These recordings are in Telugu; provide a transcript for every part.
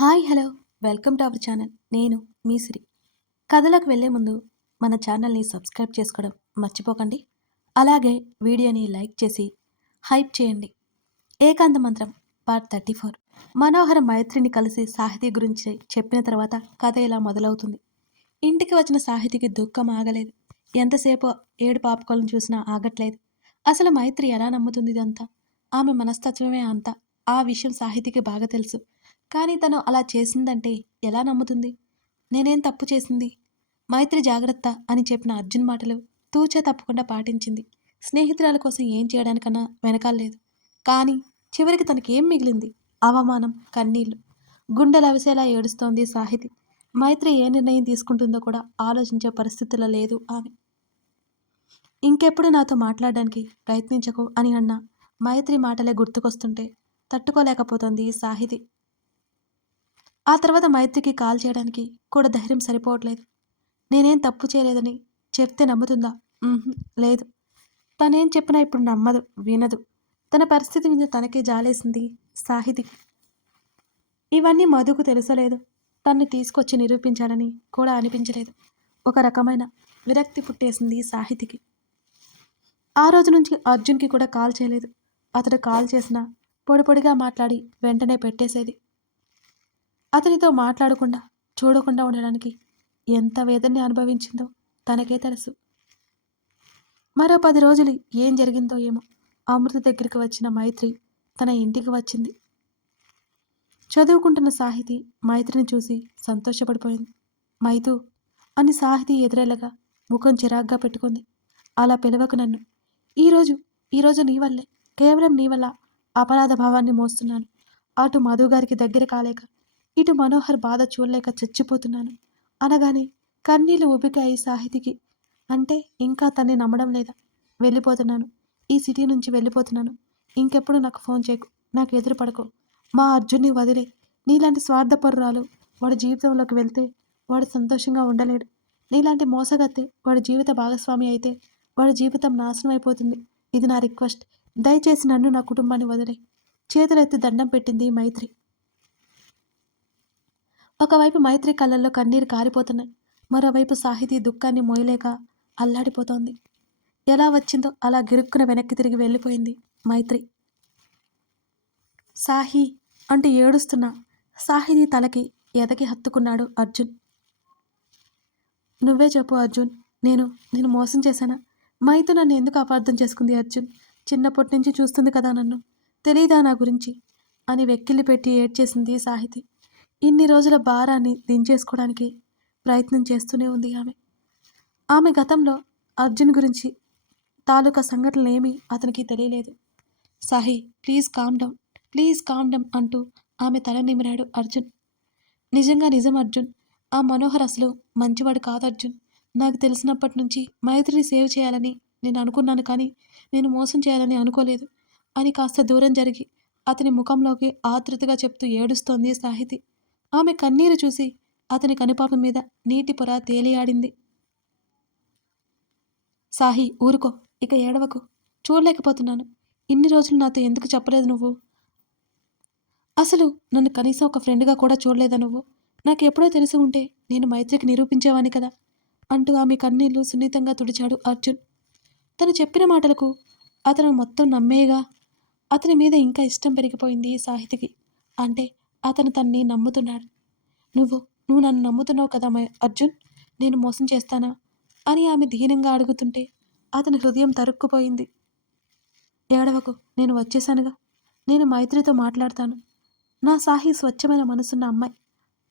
Hi hello welcome to our channel. నేను మీ సిరి. కథలోకి వెళ్ళే ముందు మన ఛానల్ని సబ్స్క్రైబ్ చేసుకోవడం మర్చిపోకండి. అలాగే వీడియోని లైక్ చేసి హైప్ చేయండి. ఏకాంత మంత్రం పార్ట్ 34. మనోహర మైత్రిని కలిసి సాహితీ గురించి చెప్పిన తర్వాత కథ ఇలా మొదలవుతుంది. ఇంటికి వచ్చిన సాహితీకి దుఃఖం ఆగలేదు. ఎంతసేపు ఏడు పాపకోలను చూసినా ఆగట్లేదు. అసలు మైత్రి ఎలా నమ్ముతుంది ఇదంతా? ఆమె మనస్తత్వమే అంతా. ఆ విషయం సాహితీకి బాగా తెలుసు. కానీ తను అలా చేసిందంటే ఎలా నమ్ముతుంది? నేనేం తప్పు చేసింది? మైత్రి జాగ్రత్త అని చెప్పిన అర్జున్ మాటలు తూచా తప్పకుండా పాటించింది. స్నేహితురాల కోసం ఏం చేయడానికన్నా వెనకాలేదు. కానీ చివరికి తనకేం మిగిలింది? అవమానం, కన్నీళ్లు. గుండెలు అవిసేలా ఏడుస్తోంది సాహితి. మైత్రి ఏ నిర్ణయం తీసుకుంటుందో కూడా ఆలోచించే పరిస్థితుల్లో లేదు ఆమె. ఇంకెప్పుడు నాతో మాట్లాడడానికి ప్రయత్నించకు అని అన్న మైత్రి మాటలే గుర్తుకొస్తుంటే తట్టుకోలేకపోతోంది సాహితి. ఆ తర్వాత మైత్రికి కాల్ చేయడానికి కూడా ధైర్యం సరిపోవట్లేదు. నేనేం తప్పు చేయలేదని చెప్తే నమ్ముతుందా? లేదు. తనేం చెప్పినా ఇప్పుడు నమ్మదు, వినదు. తన పరిస్థితి మీద తనకే జాలేసింది సాహితికి. ఇవన్నీ మధుకు తెలుసలేదు. తన్ని తీసుకొచ్చి నిరూపించాలని కూడా అనిపించలేదు. ఒక రకమైన విరక్తి పుట్టేసింది సాహితికి. ఆ రోజు నుంచి అర్జున్కి కూడా కాల్ చేయలేదు. అతడు కాల్ చేసినా పొడి పొడిగా మాట్లాడి వెంటనే పెట్టేసేది. అతనితో మాట్లాడకుండా, చూడకుండా ఉండడానికి ఎంత వేదన్ని అనుభవించిందో తనకే తెలుసు. మరో 10 రోజులు ఏం జరిగిందో ఏమో. అమృత దగ్గరికి వచ్చిన మైత్రి తన ఇంటికి వచ్చింది. చదువుకుంటున్న సాహితి మైత్రిని చూసి సంతోషపడిపోయింది. మైతు అని సాహితి ఎదురెళ్ళగా ముఖం చిరాగ్గా పెట్టుకుంది. అలా పిలవకు నన్ను. ఈరోజు ఈరోజు నీ వల్లే, కేవలం నీ వల్ల అపరాధ భావాన్ని మోస్తున్నాను. అటు మధు గారికి దగ్గర కాలేక, ఇటు మనోహర్ బాధ చూడలేక చచ్చిపోతున్నాను అనగానే కన్నీళ్లు ఉబికాయి సాహితికి. అంటే ఇంకా తన్ని నమ్మడం లేదా? వెళ్ళిపోతున్నాను, ఈ సిటీ నుంచి వెళ్ళిపోతున్నాను. ఇంకెప్పుడు నాకు ఫోన్ చేయకు, నాకు ఎదురు పడకు. మా అర్జున్ని వదిలే. నీలాంటి స్వార్థపరురాలు వాడి జీవితంలోకి వెళ్తే వాడు సంతోషంగా ఉండలేడు. నీలాంటి మోసగత్తే వాడి జీవిత భాగస్వామి అయితే వాడి జీవితం నాశనం అయిపోతుంది. ఇది నా రిక్వెస్ట్. దయచేసి నన్ను, నా కుటుంబాన్ని వదిలే. చేతులెత్తి దండం పెట్టింది మైత్రి. ఒకవైపు మైత్రి కళ్ళల్లో కన్నీరు కారిపోతున్నాయి. మరోవైపు సాహితీ దుఃఖాన్ని మోయలేక అల్లాడిపోతోంది. ఎలా వచ్చిందో అలా గిరుక్కున వెనక్కి తిరిగి వెళ్ళిపోయింది మైత్రి. సాహి అంటూ ఏడుస్తున్న సాహితీ తలకి ఎదకి హత్తుకున్నాడు అర్జున్. నువ్వే చెప్పు అర్జున్, నేను నేను మోసం చేశానా? మైతు నన్ను ఎందుకు అపార్థం చేసుకుంది అర్జున్? చిన్నప్పటి నుంచి చూస్తుంది కదా నన్ను, తెలీదా నా గురించి అని వెక్కిళ్ళు పెట్టి ఏడ్చేసింది సాహితి. ఇన్ని రోజుల భారాన్ని దించేసుకోవడానికి ప్రయత్నం చేస్తూనే ఉంది ఆమె. ఆమె గతంలో అర్జున్ గురించి తాలూకా సంఘటనలు ఏమీ అతనికి తెలియలేదు. Sahi please calm down, please calm down అంటూ ఆమె తల నిమిరాడు అర్జున్. నిజంగా నిజం అర్జున్, ఆ మనోహర్ అసలు మంచివాడు కాదు అర్జున్. నాకు తెలిసినప్పటి నుంచి మైత్రిని సేవ్ చేయాలని నేను అనుకున్నాను, కానీ నేను మోసం చేయాలని అనుకోలేదు అని కాస్త దూరం జరిగి అతని ముఖంలోకి ఆతృతగా చెప్తూ ఏడుస్తోంది సాహితి. ఆమె కన్నీరు చూసి అతని కనుపాప మీద నీటి పొర తేలియాడింది. సాహి ఊరుకో, ఇక ఏడవకు. చూడలేకపోతున్నాను. ఇన్ని రోజులు నాతో ఎందుకు చెప్పలేదు నువ్వు? అసలు నన్ను కనీసం ఒక ఫ్రెండ్గా కూడా చూడలేదా నువ్వు? నాకు ఎప్పుడో తెలిసి ఉంటే నేను మైత్రికి నిరూపించేవాని కదా అంటూ ఆమె కన్నీళ్లు సున్నితంగా తుడిచాడు అర్జున్. తను చెప్పిన మాటలకు అతను మొత్తం నమ్మేగా. అతని మీద ఇంకా ఇష్టం పెరిగిపోయింది సాహితికి. అంటే అతను తన్ని నమ్ముతున్నాడు. నువ్వు నువ్వు నన్ను నమ్ముతున్నావు కదా అర్జున్, నేను మోసం చేస్తానా అని ఆమె దీనంగా అడుగుతుంటే అతని హృదయం తరుక్కుపోయింది. ఏడవకు, నేను వచ్చేశానుగా. నేను మైత్రితో మాట్లాడతాను. నా సాహి స్వచ్ఛమైన మనసున్న అమ్మాయి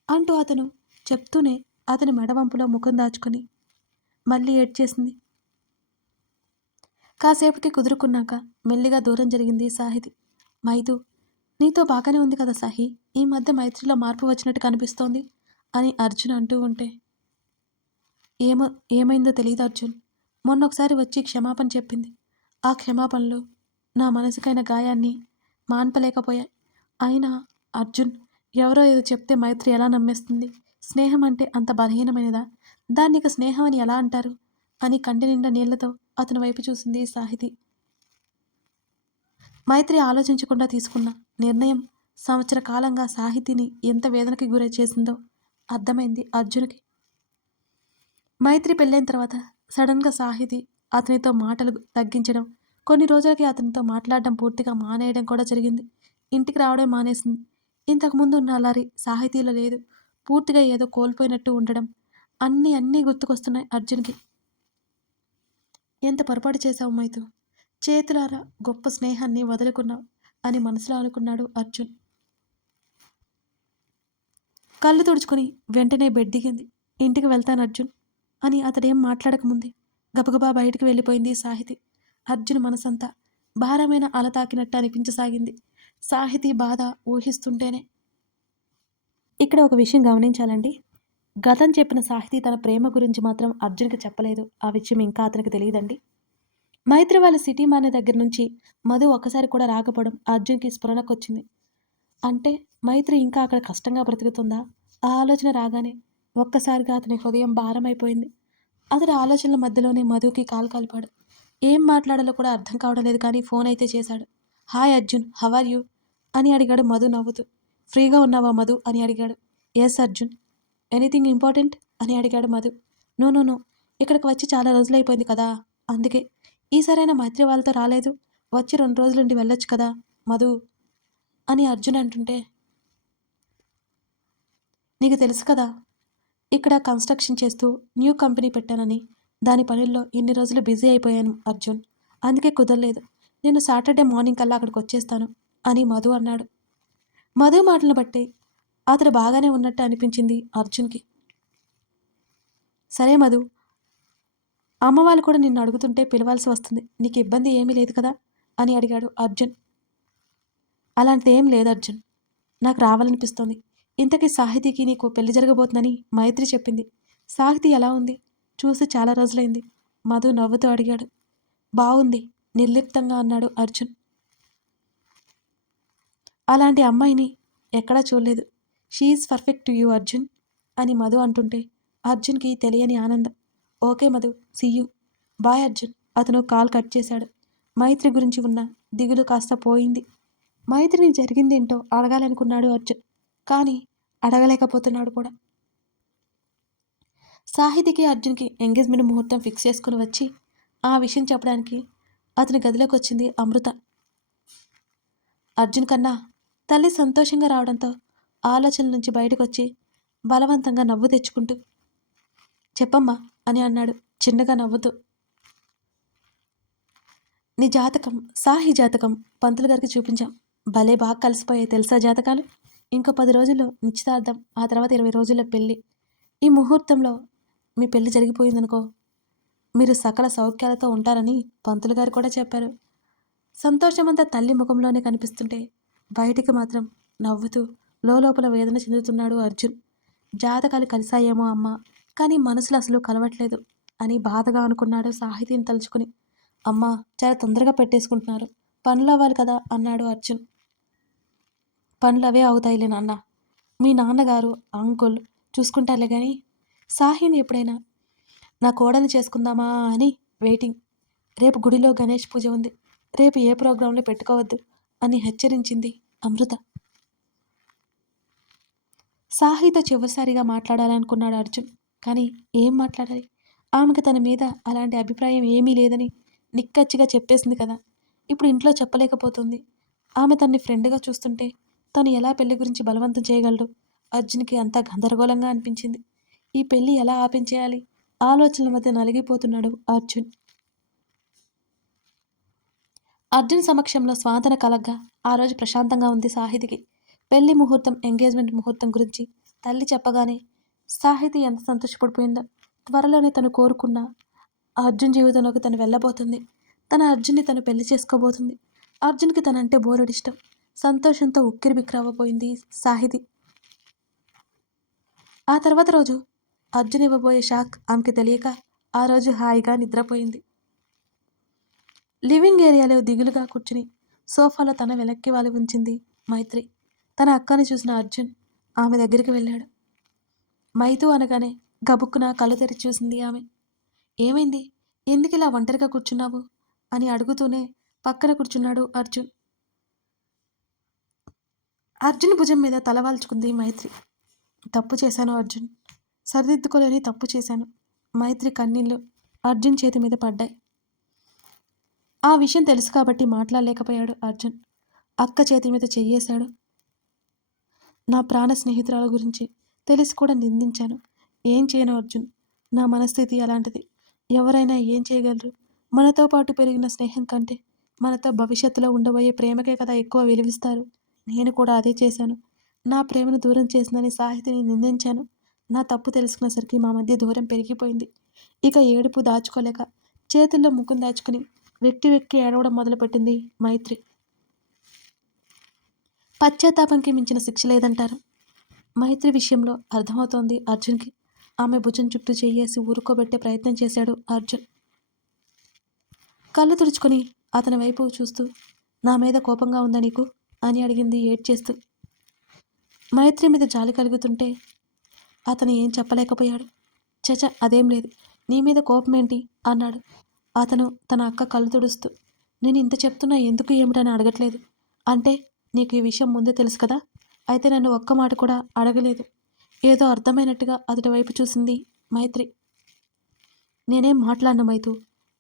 అంటూ అతను చెప్తూనే అతని మెడవంపులో ముఖం దాచుకొని మళ్ళీ ఏడ్చేసింది. కాసేపటికి కుదురుకున్నాక మెల్లిగా దూరం జరిగింది సాహితి. మైతు నీతో బాగానే ఉంది కదా సాహి, ఈ మధ్య మైత్రిలో మార్పు వచ్చినట్టు కనిపిస్తోంది అని అర్జున్ అంటూ ఉంటే, ఏమైందో తెలియదు అర్జున్. మొన్నొకసారి వచ్చి క్షమాపణ చెప్పింది. ఆ క్షమాపణలు నా మనసుకైన గాయాన్ని మాన్పలేకపోయాయి. అయినా అర్జున్, ఎవరో ఏదో చెప్తే మైత్రి ఎలా నమ్మేస్తుంది? స్నేహం అంటే అంత బలహీనమైనదా? దాన్ని ఇక స్నేహం అని ఎలా అంటారు అని కంటి నిండా నీళ్లతో అతని వైపు చూసింది సాహితి. మైత్రి ఆలోచించకుండా తీసుకున్న నిర్ణయం సంవత్సర కాలంగా సాహితీని ఎంత వేదనకి గురై చేసిందో అర్థమైంది అర్జున్కి. మైత్రి పెళ్ళైన తర్వాత సడన్గా సాహితి అతనితో మాటలు తగ్గించడం, కొన్ని రోజులకి అతనితో మాట్లాడడం పూర్తిగా మానేయడం కూడా జరిగింది. ఇంటికి రావడం మానేసింది. ఇంతకుముందు ఉన్న అల్లరి సాహితీలో లేదు. పూర్తిగా ఏదో కోల్పోయినట్టు ఉండడం, అన్నీ గుర్తుకొస్తున్నాయి అర్జున్కి. ఎంత పొరపాటు చేశావు మైతు, చేతులారా గొప్ప స్నేహాన్ని వదులుకున్నావు అని మనసులో అనుకున్నాడు అర్జున్. కళ్ళు తుడుచుకుని వెంటనే బెడ్ దిగింది. ఇంటికి వెళ్తాను అర్జున్ అని అతడేం మాట్లాడకముందే గబగబా బయటికి వెళ్ళిపోయింది సాహితి. అర్జున్ మనసంతా భారమైన అల తాకినట్టు అనిపించసాగింది. సాహితీ బాధ ఊహిస్తుంటేనే. ఇక్కడ ఒక విషయం గమనించాలండి. గతం చెప్పిన సాహితీ తన ప్రేమ గురించి మాత్రం అర్జున్కి చెప్పలేదు. ఆ విషయం ఇంకా అతనికి తెలియదండి. మైత్రి వాళ్ళ సిటీ మానే దగ్గర నుంచి మధు ఒక్కసారి కూడా రాకపోవడం అర్జున్కి స్ఫురణకొచ్చింది. అంటే మైత్రి ఇంకా అక్కడ కష్టంగా బ్రతుకుతుందా? ఆ ఆలోచన రాగానే ఒక్కసారిగా అతని హృదయం భారమైపోయింది. అతని ఆలోచనల మధ్యలోనే మధుకి కాల్ కలిపాడు. ఏం మాట్లాడాలో కూడా అర్థం కావడం లేదు, కానీ ఫోన్ అయితే చేశాడు. Hi Arjun, how are you అని అడిగాడు మధు నవ్వుతూ. ఫ్రీగా ఉన్నావా మధు అని అడిగాడు. ఎస్ అర్జున్. ఎనీథింగ్ ఇంపార్టెంట్ అని అడిగాడు మధు. నో నో నో, ఇక్కడికి వచ్చి చాలా రోజులైపోయింది కదా, అందుకే. ఈసారైనా మైత్రి వాళ్ళతో రాలేదు, వచ్చి 2 రోజులుండి వెళ్ళొచ్చు కదా మధు అని అర్జున్ అంటుంటే, నీకు తెలుసు కదా ఇక్కడ కన్స్ట్రక్షన్ చేస్తూ న్యూ కంపెనీ పెట్టానని, దాని పనుల్లో ఇన్ని రోజులు బిజీ అయిపోయాను అర్జున్, అందుకే కుదరలేదు. నేను సాటర్డే మార్నింగ్ కల్లా అక్కడికి వచ్చేస్తాను అని మధు అన్నాడు. మధు మాటలను బట్టి అతడు బాగానే ఉన్నట్టు అనిపించింది అర్జున్కి. సరే మధు, అమ్మ వాళ్ళు కూడా నిన్ను అడుగుతుంటే పిలవాల్సి వస్తుంది, నీకు ఇబ్బంది ఏమీ లేదు కదా అని అడిగాడు అర్జున్. అలాంటిది ఏం లేదు అర్జున్, నాకు రావాలనిపిస్తోంది. ఇంతకీ సాహితీకి నీకు పెళ్లి జరగబోతుందని మైత్రి చెప్పింది. సాహితీ ఎలా ఉంది? చూసి చాలా రోజులైంది మధు నవ్వుతూ అడిగాడు. బాగుంది నిర్లిప్తంగా అన్నాడు అర్జున్. అలాంటి అమ్మాయిని ఎక్కడా చూడలేదు. She is perfect to you Arjun అని మధు అంటుంటే అర్జున్కి తెలియని ఆనందం. Okay Madhu, see you, bye Arjun. అతను కాల్ కట్ చేశాడు. మైత్రి గురించి ఉన్న దిగులు కాస్త పోయింది. మైత్రిని జరిగిందేంటో అడగాలనుకున్నాడు అర్జున్, కానీ అడగలేకపోతున్నాడు కూడా. సాహితికి అర్జున్కి ఎంగేజ్మెంట్ ముహూర్తం ఫిక్స్ చేసుకుని వచ్చి ఆ విషయం చెప్పడానికి అతని గదిలోకి వచ్చింది అమృత. అర్జున్ కన్నా తల్లి సంతోషంగా రావడంతో ఆలోచనల నుంచి బయటకు వచ్చి బలవంతంగా నవ్వు తెచ్చుకుంటూ, చెప్పమ్మా అని అన్నాడు చిన్నగా నవ్వుతూ. నీ జాతకం, సాహి జాతకం పంతులు గారికి చూపించాం. భలే బాగా కలిసిపోయాయి తెలుసా జాతకాలు. ఇంకో 10 రోజుల్లో నిశ్చితార్థం, ఆ తర్వాత 20 రోజుల్లో పెళ్ళి. ఈ ముహూర్తంలో మీ పెళ్లి జరిగిపోయిందనుకో, మీరు సకల సౌఖ్యాలతో ఉంటారని పంతులు గారు కూడా చెప్పారు. సంతోషమంతా తల్లి ముఖంలోనే కనిపిస్తుంటే బయటికి మాత్రం నవ్వుతూ లోపల వేదన చెందుతున్నాడు అర్జున్. జాతకాలు కలిసాయేమో అమ్మ, కానీ మనసులు అసలు కలవట్లేదు అని బాధగా అనుకున్నాడు సాహితీని తలుచుకుని. అమ్మ చాలా తొందరగా పెట్టేసుకుంటున్నారు, పనులు అవ్వాలి కదా అన్నాడు అర్జున్. పనులు అవే అవుతాయిలే నాన్న, మీ నాన్నగారు అంకుల్ చూసుకుంటారులే, కానీ సాహిని ఎప్పుడైనా నా కోడలు చేసుకుందామా అని వెయిటింగ్. రేపు గుడిలో గణేష్ పూజ ఉంది, రేపు ఏ ప్రోగ్రాంలో పెట్టుకోవద్దు అని హెచ్చరించింది అమృత. సాహితో చివరిసారిగా మాట్లాడాలనుకున్నాడు అర్జున్, కానీ ఏం మాట్లాడాలి? ఆమెకు తన మీద అలాంటి అభిప్రాయం ఏమీ లేదని నిక్కచ్చిగా చెప్పేసింది కదా. ఇప్పుడు ఇంట్లో చెప్పలేకపోతుంది. ఆమె తన్ని ఫ్రెండ్గా చూస్తుంటే తను ఎలా పెళ్లి గురించి బలవంతం చేయగలడు? అర్జున్కి అంతా గందరగోళంగా అనిపించింది. ఈ పెళ్లి ఎలా ఆపించేయాలి? ఆలోచనల మధ్య నలిగిపోతున్నాడు అర్జున్. అర్జున్ సమక్షంలో స్వాంతన కలగ్గా ఆ రోజు ప్రశాంతంగా ఉంది సాహితికి. పెళ్లి ముహూర్తం, ఎంగేజ్మెంట్ ముహూర్తం గురించి తల్లి చెప్పగానే సాహితి ఎంత సంతోషపడిపోయిందో. త్వరలోనే తను కోరుకున్న అర్జున్ జీవితంలోకి తను వెళ్ళబోతుంది. తన అర్జున్ని తను పెళ్లి చేసుకోబోతుంది. అర్జున్కి తనంటే బోలెడిష్టం. సంతోషంతో ఉక్కిరిబిక్కిరవ్వబోయింది సాహితి. ఆ తర్వాత రోజు అర్జున్ ఇవ్వబోయే షాక్ ఆమెకి తెలియక ఆ రోజు హాయిగా నిద్రపోయింది. లివింగ్ ఏరియాలో దిగులుగా కూర్చుని సోఫాలో తన వెనక్కి వాలి ఉంచింది మైత్రి. తన అక్కని చూసిన అర్జున్ ఆమె దగ్గరికి వెళ్ళాడు. మైతు అనగానే గబుక్కున కళ్ళు తెరిచి చూసింది ఆమె. ఏమైంది, ఎందుకు ఇలా ఒంటరిగా కూర్చున్నావు అని అడుగుతూనే పక్కన కూర్చున్నాడు అర్జున్. అర్జున్ భుజం మీద తలవాల్చుకుంది మైత్రి. తప్పు చేశాను అర్జున్. సరిదిద్దుకోలేని తప్పు చేశాను. మైత్రి కన్నీళ్లు అర్జున్ చేతి మీద పడ్డాయి. ఆ విషయం తెలుసు కాబట్టి మాట్లాడలేకపోయాడు అర్జున్. అక్క చేతి మీద చెయ్యేశాడు. నా ప్రాణ స్నేహితురాల గురించి తెలిసి కూడా నిందించాను. ఏం చేయను అర్జున్. నా మనస్థితి అలాంటిది. ఎవరైనా ఏం చేయగలరు? మనతో పాటు పెరిగిన స్నేహం కంటే మనతో భవిష్యత్తులో ఉండబోయే ప్రేమకే కదా ఎక్కువ విలువిస్తారు. నేను కూడా అదే చేశాను. నా ప్రేమను దూరం చేసిందని సాహితిని నిందించాను. నా తప్పు తెలుసుకునేసరికి మా మధ్య దూరం పెరిగిపోయింది. ఇక ఏడుపు దాచుకోలేక చేతుల్లో ముఖం దాచుకుని వెక్కి వెక్కి ఏడవడం మొదలుపెట్టింది మైత్రి. పశ్చాత్తాపంకి మించిన శిక్ష లేదంటారు. మైత్రి విషయంలో అర్థమవుతోంది అర్జున్కి. ఆమె భుజం చుట్టూ చెయ్యేసి ఊరుకోబెట్టే ప్రయత్నం చేశాడు అర్జున్. కళ్ళు తుడుచుకొని అతని వైపు చూస్తూ, నా మీద కోపంగా ఉందా నీకు అని అడిగింది ఏడ్చేస్తూ. మైత్రి మీద జాలి కలుగుతుంటే అతను ఏం చెప్పలేకపోయాడు. చచ, అదేం లేదు. నీ మీద కోపమేంటి అన్నాడు అతను తన అక్క కళ్ళు తుడుస్తూ. నేను ఇంత చెప్తున్నా ఎందుకు ఏమిటని అడగట్లేదు. అంటే నీకు ఈ విషయం ముందే తెలుసు కదా. అయితే నన్ను ఒక్క మాట కూడా అడగలేదు. ఏదో అర్థమైనట్టుగా అతడి వైపు చూసింది మైత్రి. నేనేం మాట్లాడిన మైతు.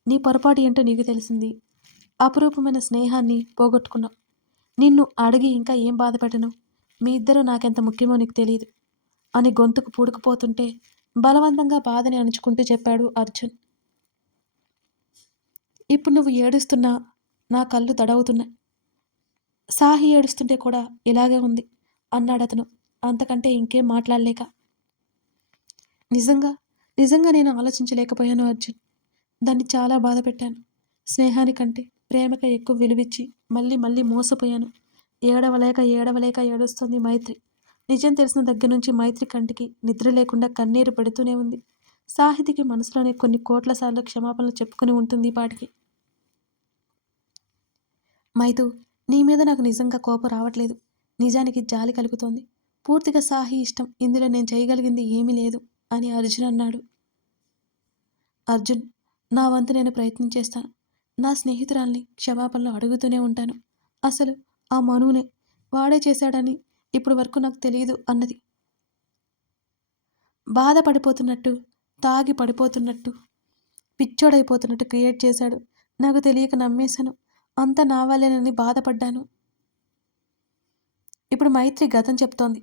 నీ పొరపాటు ఏంటో నీకు తెలిసింది. అపురూపమైన స్నేహాన్ని పోగొట్టుకున్నావు. నిన్ను అడిగి ఇంకా ఏం బాధ పెట్టను. మీ ఇద్దరు నాకెంత ముఖ్యమో నీకు తెలియదు అని గొంతుకు పూడుకుపోతుంటే బలవంతంగా బాధని అణుచుకుంటూ చెప్పాడు అర్జున్. ఇప్పుడు నువ్వు ఏడుస్తున్నా నా కళ్ళు తడవుతున్నాయి. సాహి ఏడుస్తుంటే కూడా ఇలాగే ఉంది అన్నాడతను అంతకంటే ఇంకేం మాట్లాడలేక. నిజంగా నిజంగా నేను ఆలోచించలేకపోయాను అర్జున్. దాన్ని చాలా బాధ పెట్టాను. స్నేహానికంటే ప్రేమకి ఎక్కువ విలువిచ్చి మళ్ళీ మళ్ళీ మోసపోయాను. ఏడవలేక ఏడవలేక ఏడుస్తుంది మైత్రి. నిజం తెలిసిన దగ్గర నుంచి మైత్రి కంటికి నిద్ర లేకుండా కన్నీరు పెడుతూనే ఉంది. సాహితికి మనసులోనే కొన్ని కోట్ల సార్లు క్షమాపణలు చెప్పుకుని ఉంటుంది పాటికి. మైతు, నీ మీద నాకు నిజంగా కోపం రావట్లేదు. నిజానికి జాలి కలుగుతోంది. పూర్తిగా సాహి ఇష్టం. ఇందులో నేను చేయగలిగింది ఏమీ లేదు అని అర్జున్ అన్నాడు. అర్జున్, నా వంతు నేను ప్రయత్నం చేస్తాను. నా స్నేహితురాల్ని క్షమాపణలు అడుగుతూనే ఉంటాను. అసలు ఆ మనునే వాడే చేశాడని ఇప్పుడు వరకు నాకు తెలియదు అన్నది. బాధపడిపోతున్నట్టు, తాగి పడిపోతున్నట్టు, పిచ్చోడైపోతున్నట్టు క్రియేట్ చేశాడు. నాకు తెలియక నమ్మేశాను. అంతా నా వల్లేనని బాధపడ్డాను. ఇప్పుడు మైత్రి గతం చెప్తోంది.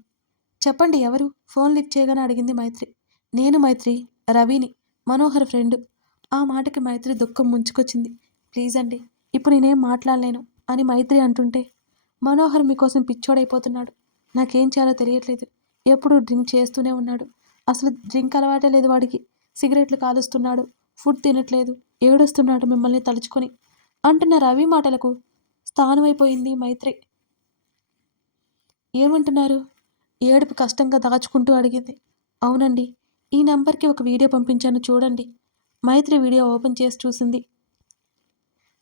చెప్పండి ఎవరు? ఫోన్ లిఫ్ట్ చేయగానే అడిగింది మైత్రి. నేను మైత్రి, రవిని, మనోహర్ ఫ్రెండు. ఆ మాటకి మైత్రి దుఃఖం ముంచుకొచ్చింది. ప్లీజ్ అండి, ఇప్పుడు నేనేం మాట్లాడలేను అని మైత్రి అంటుంటే, మనోహర్ మీకోసం పిచ్చోడైపోతున్నాడు. నాకేం చేయాలో తెలియట్లేదు. ఎప్పుడు డ్రింక్ చేస్తూనే ఉన్నాడు. అసలు డ్రింక్ అలవాటే లేదు వాడికి. సిగరెట్లు కాలుస్తున్నాడు. ఫుడ్ తినట్లేదు. ఏడుస్తున్నాడు మిమ్మల్ని తలుచుకొని అంటున్న రవి మాటలకు స్థానమైపోయింది మైత్రి. ఏమంటున్నారు? ఏడుపు కష్టంగా దాచుకుంటూ అడిగింది. అవునండి, ఈ నంబర్కి ఒక వీడియో పంపించాను చూడండి. మైత్రి వీడియో ఓపెన్ చేసి చూసింది.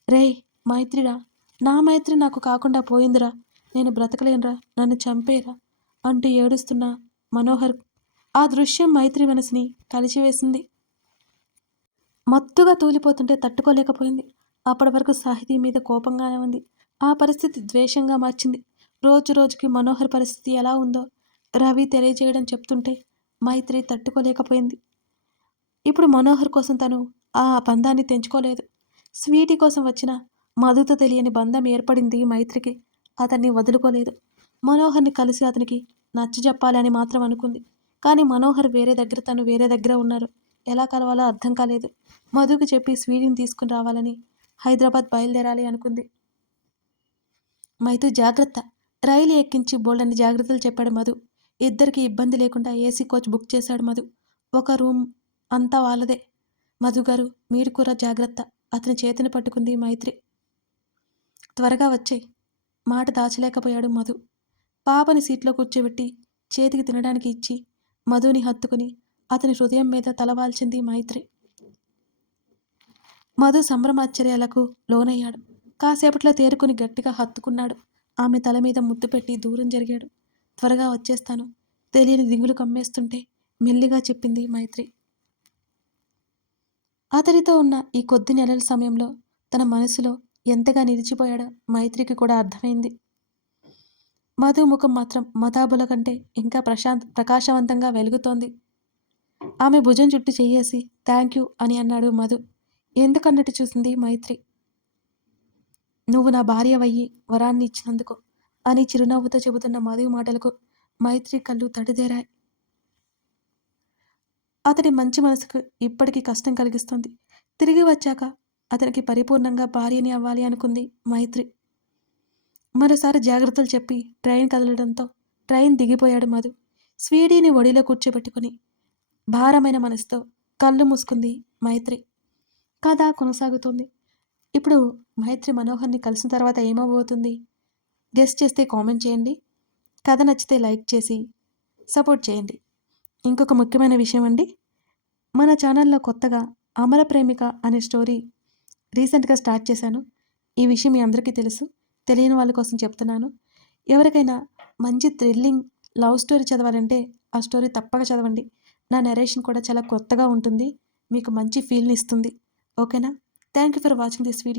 రేయ్ మైత్రిరా, నా మైత్రి నాకు కాకుండా పోయిందిరా. నేను బ్రతకలేనురా, నన్ను చంపేరా అంటూ ఏడుస్తున్న మనోహర్. ఆ దృశ్యం మైత్రి మనసుని కలిచివేసింది. మత్తుగా తూలిపోతుంటే తట్టుకోలేకపోయింది. అప్పటి వరకు సాహితీ మీద కోపంగానే ఉంది. ఆ పరిస్థితి ద్వేషంగా మార్చింది. రోజు రోజుకి మనోహర్ పరిస్థితి ఎలా ఉందో రవి తెలియజేయడం చెప్తుంటే మైత్రి తట్టుకోలేకపోయింది. ఇప్పుడు మనోహర్ కోసం తను ఆ బంధాన్ని తెంచుకోలేదు. స్వీటీ కోసం వచ్చిన మధుతో తెలియని బంధం ఏర్పడింది మైత్రికి. అతన్ని వదులుకోలేదు. మనోహర్ని కలిసి అతనికి నచ్చజెప్పాలని మాత్రం అనుకుంది. కానీ మనోహర్ వేరే దగ్గర, తను వేరే దగ్గర ఉన్నారు. ఎలా కలవాలో అర్థం కాలేదు. మధుకి చెప్పి స్వీటీని తీసుకుని రావాలని హైదరాబాద్ బయలుదేరాలి అనుకుంది. మైతు జాగ్రత్త, రైలు ఎక్కించి బోల్డన్ని జాగ్రత్తలు చెప్పాడు మధు. ఇద్దరికి ఇబ్బంది లేకుండా ఏసీ కోచ్ బుక్ చేశాడు మధు. ఒక రూమ్ అంతా వాళ్ళదే. మధుగారు మీరు కూడా జాగ్రత్త. అతని చేతిని పట్టుకుంది మైత్రి. త్వరగా వచ్చేయ్. మాట దాచలేకపోయాడు మధు. పాపని సీట్లో కూర్చోబెట్టి చేతికి తినడానికి ఇచ్చి మధుని హత్తుకుని అతని హృదయం మీద తలవాల్చింది మైత్రి. మధు సంభ్రమాశ్చర్యాలకు లోనయ్యాడు. కాసేపట్లో తేరుకుని గట్టిగా హత్తుకున్నాడు. ఆమె తల మీద ముద్దు పెట్టి దూరం జరిగాడు. త్వరగా వచ్చేస్తాను. తెలియని దిగులు కమ్మేస్తుంటే మెల్లిగా చెప్పింది మైత్రి. అతడితో ఉన్న ఈ కొద్ది నెలల సమయంలో తన మనసులో ఎంతగా నిలిచిపోయాడో మైత్రికి కూడా అర్థమైంది. మధు ముఖం మాత్రం మతాబుల కంటే ఇంకా ప్రకాశవంతంగా వెలుగుతోంది. ఆమె భుజం చుట్టూ చెయ్యేసి థ్యాంక్ యూ అని అన్నాడు మధు. ఎందుకన్నట్టు చూసింది మైత్రి. నువ్వు నా భార్యవయ్యి వరాన్ని ఇచ్చినందుకు అని చిరునవ్వుతో చెబుతున్న మధు మాటలకు మైత్రి కళ్ళు తడిదేరాయి. అతడి మంచి మనసుకు ఇప్పటికీ కష్టం కలిగిస్తుంది. తిరిగి వచ్చాక అతనికి పరిపూర్ణంగా భార్యని అవ్వాలి అనుకుంది మైత్రి. మరోసారి జాగ్రత్తలు చెప్పి ట్రైన్ కదలడంతో ట్రైన్ దిగిపోయాడు మధు. స్వీడీని ఒడిలో కూర్చోబెట్టుకుని భారమైన మనసుతో కళ్ళు మూసుకుంది మైత్రి. కథ కొనసాగుతుంది. ఇప్పుడు మైత్రి మనోహర్ని కలిసిన తర్వాత ఏమవబోతుంది గెస్ చేస్తే కామెంట్ చేయండి. కథ నచ్చితే లైక్ చేసి సపోర్ట్ చేయండి. ఇంకొక ముఖ్యమైన విషయం అండి, మన ఛానల్లో కొత్తగా అమర ప్రేమిక అనే స్టోరీ రీసెంట్గా స్టార్ట్ చేశాను. ఈ విషయం మీ అందరికీ తెలుసు, తెలియని వాళ్ళ కోసం చెప్తున్నాను. ఎవరికైనా మంచి థ్రిల్లింగ్ లవ్ స్టోరీ చదవాలంటే ఆ స్టోరీ తప్పక చదవండి. నా నరేషన్ కూడా చాలా కొత్తగా ఉంటుంది, మీకు మంచి ఫీల్ని ఇస్తుంది. ఓకేనా? Thank you for watching this video.